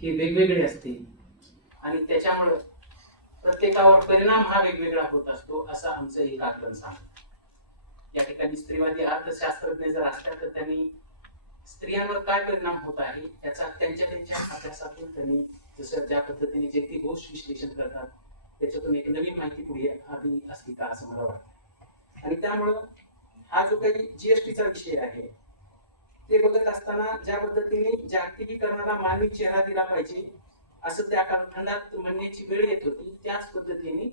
हे वेगवेगळे असते आणि त्याच्यामुळे प्रत्येकावर परिणाम हा वेगवेगळा होत असतो असं आमचं एक आकलन सांगतं. या ठिकाणी स्त्रीवादी अर्थशास्त्रज्ञ जर असल्या तर त्यांनी स्त्रियांवर काय परिणाम होत आहे याचा त्यांच्या अभ्यासातून त्यांनी जसं ज्या पद्धतीने जे ती घोष विश्लेषण करतात त्याच्यातून एक नवीन माहिती पुढे आली असती का असं मला वाटतं. आणि त्यामुळं हा जो काही जीएसटीचा विषय आहे ते बघत असताना ज्या पद्धतीने जागतिकीकरणाला मानवी चेहरा दिला पाहिजे असं त्या कालखंडात म्हणण्याची वेळ येत होती, त्याच पद्धतीने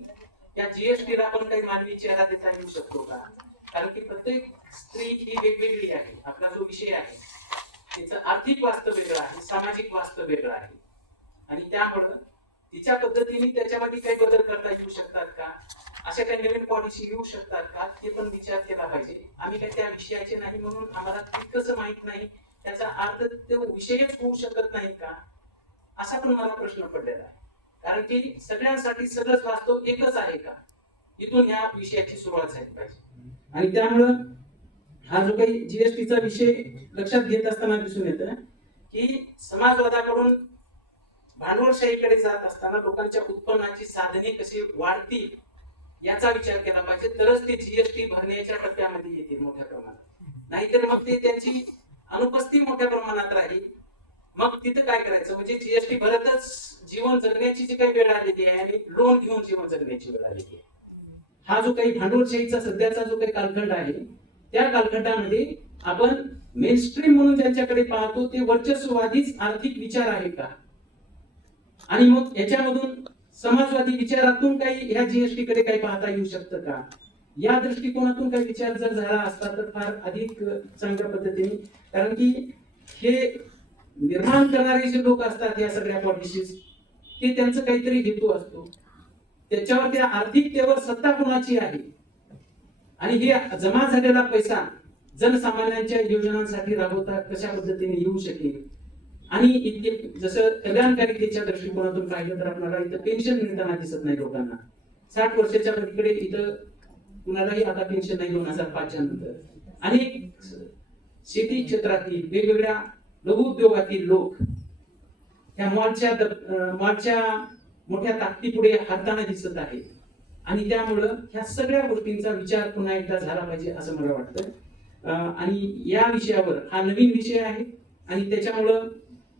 या जीएसटीला पण काही मानवी चेहरा देता येऊ शकतो का? कारण की प्रत्येक स्त्री ही वेगवेगळी आहे. आपला जो विषय आहे तिचं आर्थिक वास्तव वेगळं आहे, सामाजिक वास्तव वेगळं आहे आणि त्यामुळं तिच्या पद्धतीने त्याच्यामध्ये काही बदल करता येऊ शकतात का, अशा काही नवीन पॉलिसी येऊ शकतात का, ते पण विचार केला पाहिजे. आम्ही काही त्या विषयाचे नाही म्हणून आम्हाला तितकंच माहित नाही, त्याचा अर्थ तो विषयच होऊ शकत नाही का, असा पण मला प्रश्न पडलेला आहे. कारण की सगळ्यांसाठी सगळंच वास्तव एकच आहे का, इथून ह्या विषयाची सुरुवात झाली पाहिजे. आणि त्यामुळं हा जो काही जीएसटीचा विषय लक्षात घेत असताना दिसून येतं की समाजवादाकडून भांडवलशाहीकडे जात असताना लोकांच्या उत्पन्नाची साधने कशी वाढतील याचा विचार केला पाहिजे, तरच ते जीएसटी भरण्याच्या टप्प्यामध्ये येतील मोठ्या प्रमाणात. नाहीतर मग ते त्यांची अनुपस्थिती मोठ्या प्रमाणात राहील. मग तिथं काय करायचं, म्हणजे जीएसटी भरतच जीवन जगण्याची जी काही वेळ आलेली आहे आणि लोन घेऊन जीवन जगण्याची वेळ आलेली आहे. हा जो काही भांडवलशाहीचा सध्याचा जो काही कालखंड आहे त्या कालखंडामध्ये आपण मेनस्ट्रीम म्हणून ज्यांच्याकडे पाहतो ते वर्चस्ववादीच आर्थिक विचार आहे का, आणि मग याच्यामधून समाजवादी विचारातून काही ह्या जीएसटी कडे काही पाहता येऊ शकतं का, या दृष्टिकोनातून काही विचार जर झाला असता तर फार अधिक चांगल्या पद्धतीने. कारण की हे निर्माण करणारे जे लोक असतात या सगळ्या पॉलिसीज ते त्यांचं काहीतरी हेतू असतो, त्याच्यावर त्या आर्थिकतेवर सत्ता कोणाची आहे आणि हे जमा झालेला पैसा जनसामान्यांच्या योजनांसाठी राबवता कशा पद्धतीने येऊ शकेल. आणि इतके जसं कल्याणकारितेच्या दृष्टिकोनातून पाहिलं तर आपल्याला इथं पेन्शन मिळताना दिसत नाही लोकांना. 60 वर्षाच्या पलीकडे इथं कुणालाही आता पेन्शन नाही 2005 नंतर. अनेक शेती क्षेत्रातील वेगवेगळ्या लघु उद्योगातील लोक त्या मॉलच्या मोठ्या ताकदीपुढे हाताने दिसत आहेत आणि त्यामुळं ह्या सगळ्या गोष्टींचा विचार पुन्हा एकदा झाला पाहिजे असं मला वाटतं. आणि या विषयावर हा नवीन विषय आहे आणि त्याच्यामुळं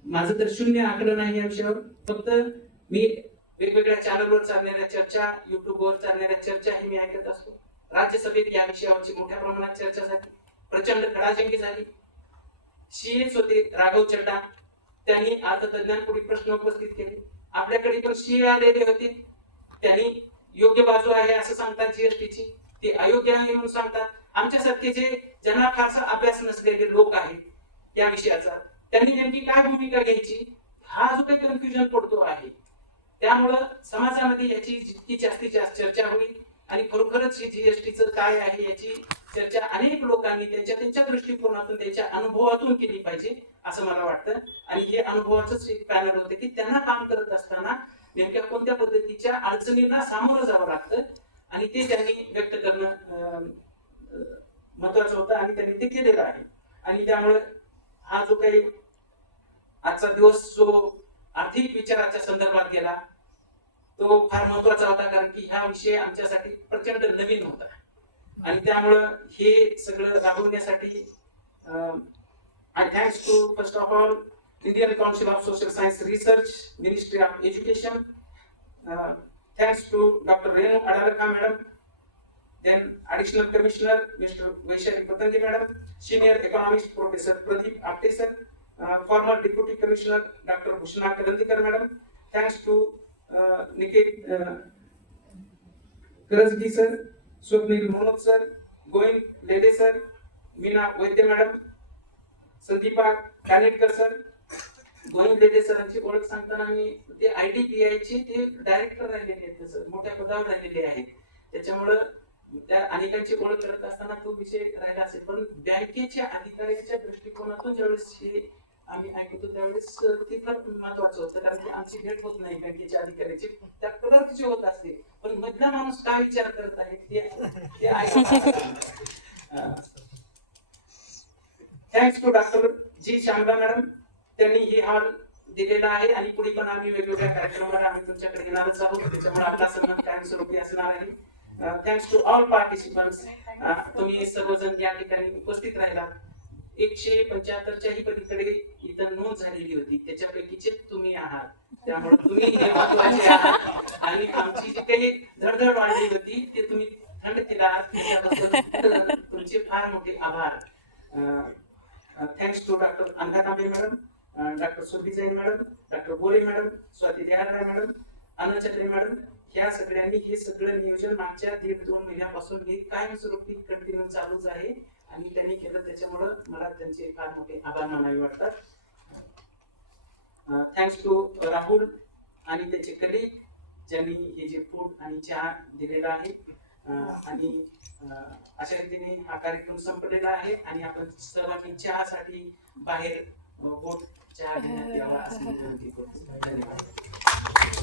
माझं तर शून्य आकलन आहे या विषयावर. फक्त मी वेगवेगळ्या चॅनलवर चालणाऱ्या चर्चा, युट्यूबवर चालणाऱ्या चर्चा हे मी ऐकत असतो. राज्यसभेत या विषयावरची मोठ्या प्रमाणात चर्चा झाली, प्रचंड खडाजंगी झाली. सीएच होते राघव चड्डा, त्यांनी अर्थतज्ञांपुढे प्रश्न उपस्थित केले. आपल्याकडे पण सीए आलेले होते, त्यांनी योग्य बाजू आहे असं सांगतात जीएसटीची, ते अयोग्य आहे म्हणून सांगतात. आमच्यासारखे जे ज्यांना फारसा अभ्यास नसलेले लोक आहेत या विषयाचा, त्यांनी नेमकी काय भूमिका घ्यायची हा जो काही कन्फ्युजन पडतो आहे. त्यामुळं समाजामध्ये याची जितकी जास्तीत जास्त चर्चा होईल आणि खरोखरच हे जीएसटीचं काय आहे याची चर्चा अनेक लोकांनी त्यांच्या दृष्टिकोनातून त्यांच्या अनुभवातून केली पाहिजे असं मला वाटतं. आणि हे अनुभवाचंच एक पॅनल होते की त्यांना काम करत असताना नेमक्या कोणत्या पद्धतीच्या अडचणींना सामोरं जावं लागतं आणि ते त्यांनी व्यक्त करणं महत्वाचं होतं आणि त्यांनी ते केलेलं आहे. आणि त्यामुळे हा जो काही आजचा दिवस जो आर्थिक विचाराच्या संदर्भात गेला तो फार महत्वाचा होता, कारण की हा विषय आमच्यासाठी प्रचंड नवीन होता आणि त्यामुळं हे सगळं राबवण्यासाठी I thanks to first of all Indian council of social science research, ministry of education, thanks to doctor Renu Adalka madam, then additional commissioner Mr. Vaishali Patanji madam, senior economist Professor Pradeep Apte sir, former deputy commissioner Dr. Bhushna Kalandikar madam, thanks to Niket Karajgi sir, Swapnil Monod sir, Goin Lede sir, Meena Vaidya madam, Sandeepa Kanetkar sir. Govind Lede सरांची ओळख सांगताना मी ते IDBI चे ते director राहिलेले आहेत sir, मोठ्या पदावर राहिलेले आहेत, त्याच्यामुळं त्या अनेकांची ओळख करत असताना तो विषय राहिला असेल. पण बँकेच्या अधिकाऱ्यांच्या दृष्टिकोनातून ज्यावेळेस हे आम्ही ऐकतो त्यावेळेस ते फार महत्वाचं होतं, कारण की आमची भेट होत नाही बँकेच्या अधिकाऱ्याची, त्या क्लर्कची होत असते, पण मधला माणूस काय विचार करत आहे ते ऐकत. Thanks to doctor G Shyamala madam, त्यांनी ही हॉल दिलेला आहे आणि पुढे पण आम्ही वेगवेगळ्या कार्यक्रमावर आम्ही तुमच्याकडे येणारच आहोत. त्याच्यामुळे आपला सन्मान कायमस्वरूपी असणार आहे. Thanks to all participants. तुम्ही सर्वजण या ठिकाणी उपस्थित राहिलात. 175च्याही पलीकडे इथं नोंद झालेली होती, त्याच्यापैकीचे तुम्ही आहात. त्यामुळे तुम्ही हे महत्त्वाचे आहात आणि आमची जी काही धडधड वाढली होती ते तुम्ही थंड केला. त्याच्याबद्दल तुमचे फार मोठे आभार. Thanks to doctor Anga Tambe madam, doctor Surabhi Jain madam, doctor Bore madam, Swati Dayalrai madam, Anant Chakre madam, ह्या सगळ्यांनी हे सगळं नियोजन मागच्या 1.5-2 महिन्यापासून हे कायमस्वरूपी कंटिन्यू चालूच आहे आणि त्यांनी केलं. त्याच्यामुळं मला त्यांचे फार मोठे आभार मानावे वाटतात. थँक्स टू राहुल आणि त्याचे कलिग ज्यांनी हे जे फूड आणि चहा दिलेला आहे. आणि अशा रीतीने हा कार्यक्रम संपलेला आहे आणि आपण सर्वांनी चहासाठी बाहेर बोट चहा घेण्यात यावा अशी विनंती करतो. धन्यवाद.